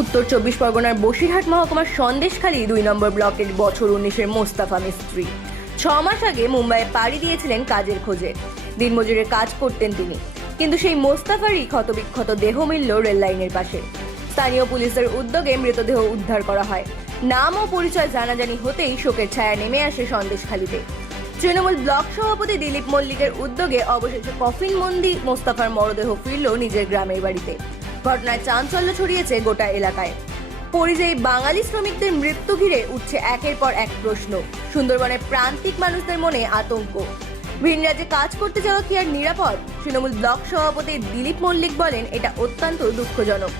উত্তর চব্বিশ পরগনার বসিরহাট মহকুমার সন্দেশখালী দুই নম্বর ব্লকের বছর উনিশের মোস্তাফা মিস্ত্রি। ছ মাস আগে মুম্বাইয়ে পাড়ি দিয়েছিলেন কাজের খোঁজে। দিনমজুরের কাজ করতেন তিনি। কিন্তু সেই মোস্তাফারই ক্ষতবিক্ষত দেহ মিলল রেল লাইনের পাশে। স্থানীয় পুলিশের উদ্যোগে মৃতদেহ উদ্ধার করা হয়। নাম ও পরিচয় জানাজানি হতেই শোকের ছায়া নেমে আসে সন্দেশখালীতে। তৃণমূল ব্লক সভাপতি দিলীপ মল্লিকের উদ্যোগে অবশেষে কফিন মন্দি মোস্তাফার মরদেহ ফিরল নিজের গ্রামের বাড়িতে। ঘটনায় চাঞ্চল্য ছড়িয়েছে গোটা এলাকায়। পরিযায়ী বাঙালি শ্রমিকদের মৃত্যু ঘিরে উঠছে একের পর এক প্রশ্ন। সুন্দরবনের প্রান্তিক মানুষদের মনে আতঙ্ক। ভিন রাজ্যে কাজ করতে যাওয়া কি আর নিরাপদ? তৃণমূল ব্লক সভাপতি দিলীপ মল্লিক বলেন, এটা অত্যন্ত দুঃখজনক।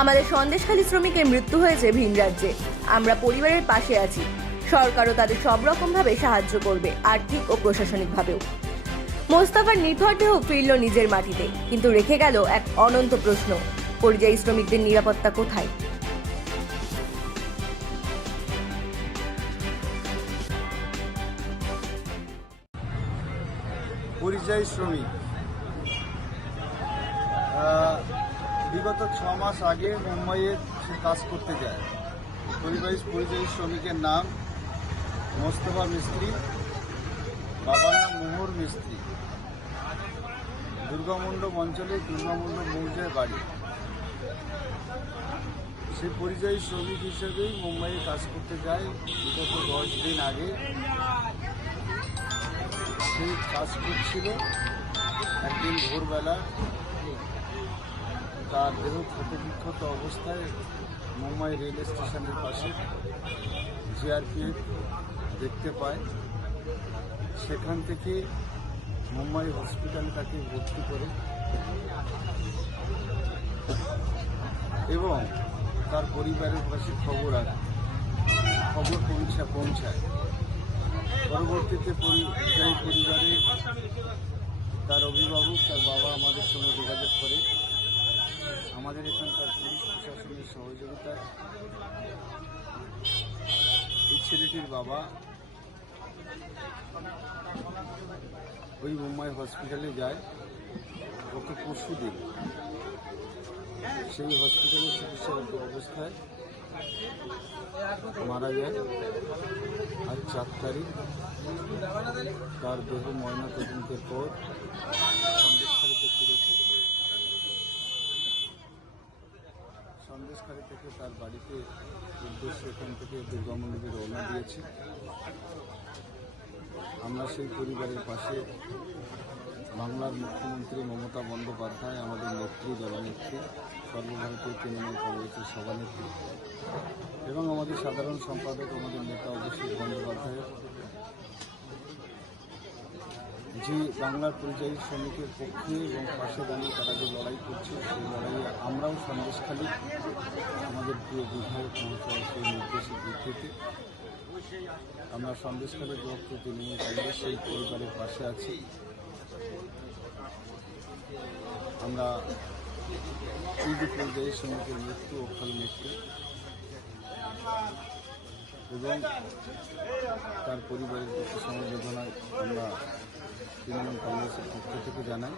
আমাদের সন্দেশখালী শ্রমিকের মৃত্যু হয়েছে ভিন রাজ্যে। আমরা পরিবারের পাশে আছি। সরকারও তাদের সব রকমভাবে সাহায্য করবে, আর্থিক ও প্রশাসনিকভাবেও। মোস্তাফার নিথর দেহ ফিরল নিজের মাটিতে, কিন্তু রেখে গেল এক অনন্ত প্রশ্ন। পরিযায়ী শ্রমিকদের নিরাপত্তা কোথায়? পরিযায়ী শ্রমিক। বিগত ছ মাস আগে মুম্বাইয়ে সে কাজ করতে যায়। পরিযায়ী পরিযায়ী শ্রমিকের নাম মোস্তফা মিস্ত্রি, বাবার নাম মোহর মিস্ত্রি। দুর্গামণ্ডপ অঞ্চলে দুর্গামণ্ডপ মৌজায় বাড়ি। সে পরিযায়ী শ্রমিক হিসেবেই মুম্বাইয়ে কাজ করতে যায় বিগত দশ দিন আগে। সে কাজ করছিল একদিন ভোরবেলা। তার দেহ ক্ষতবিক্ষত অবস্থায় মুম্বাই রেল স্টেশনের পাশে জিআরপিএফ দেখতে পায়। সেখান থেকে মুম্বাই হসপিটালে তাকে ভর্তি করে। এবং তার পরিবারের কাছে খবর আসে খবর পৌঁছা পৌঁছায়। পরবর্তীতে পরিবারে তার অভিভাবক, তার বাবা আমাদের সঙ্গে যোগাযোগ করে। আমাদের এখানকার পুলিশ প্রশাসনের সহযোগিতায় এই ছেলেটির বাবা ওই মুম্বাই হসপিটালে যায়। গত পরশু দিন সেই হসপিটালে চিকিৎসারত অবস্থায় মারা যায়। আজ চার তারিখ। তার দেহ ময়না তদন্তের পর সন্দেশখালী থেকে তার বাড়িতে উদ্দেশ্যে এখান থেকে দুর্গা দুর্গামন্দিরে রওনা দিয়েছে। আমরা সেই পরিবারের পাশে বাংলার মুখ্যমন্ত্রী মমতা বন্দ্যোপাধ্যায় আমাদের নেত্রী জননেত্রী, সর্বভারতীয় তৃণমূল কংগ্রেসের সভানেত্রী এবং আমাদের সাধারণ সম্পাদক আমাদের নেতা অভিষেক বন্দ্যোপাধ্যায়ের যে বাংলার পরিযায়ী শ্রমিকের পক্ষে এবং পাশে দাঁড়িয়ে তারা যে লড়াই করছে, সেই লড়াইয়ে আমরাও সন্দেশখালী আমাদের প্রিয় বিধায়ক মহাশয় সেই নির্দেশের ভিত্তিতে। আমরা সন্দেশখালী ব্লক তৃণমূল কংগ্রেস সেই পরিবারের পাশে আছি। আমরা যে পরিযায়ী শ্রমিকের মৃত্যু অকাল মৃত্যু এবং তার পরিবারের প্রতি সমবেদনায় আমরা তৃণমূল কংগ্রেসের পক্ষ থেকে জানাই।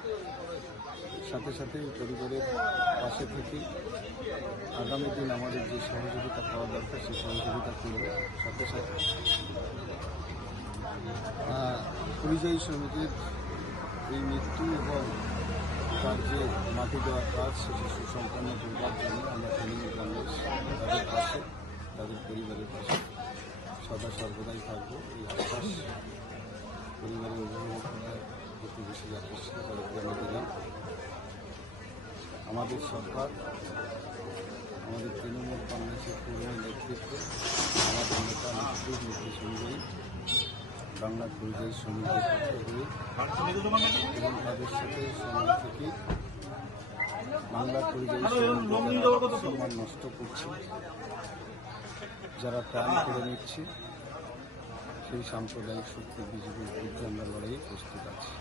সাথে সাথে পরিবারের পাশে থেকে আগামী দিন আমাদের যে সহযোগিতা পাওয়া দরকার, সেই সহযোগিতা করব সাথে সাথে। পরিযায়ী শ্রমিকের এই মৃত্যু এবং তার যে মাটি দেওয়ার কাজ, সেটি সুসম্পন্ন করবার জন্য আমরা তৃণমূল কংগ্রেস তাদের পাশে, তাদের পরিবারের পাশে সদা সর্বদাই থাকব। এই আশ্বাস পরিবারের আমাদের সরকার, আমাদের তৃণমূল কংগ্রেসের পুরনো নেতৃত্ব, আমাদের নেতা নির্দেশ অনুযায়ী বাংলার পরিযায়ী শ্রমিকদের পক্ষ থেকে এবং তাদের সাথে সঙ্গে থেকে বাংলা পরিযায়ী সম্মান নষ্ট করছে, যারা প্রাণ করে নিচ্ছে, সেই সাম্প্রদায়িক শক্তি বিজেপির বিরুদ্ধে আমরা লড়াইয়ে প্রস্তুত আছি।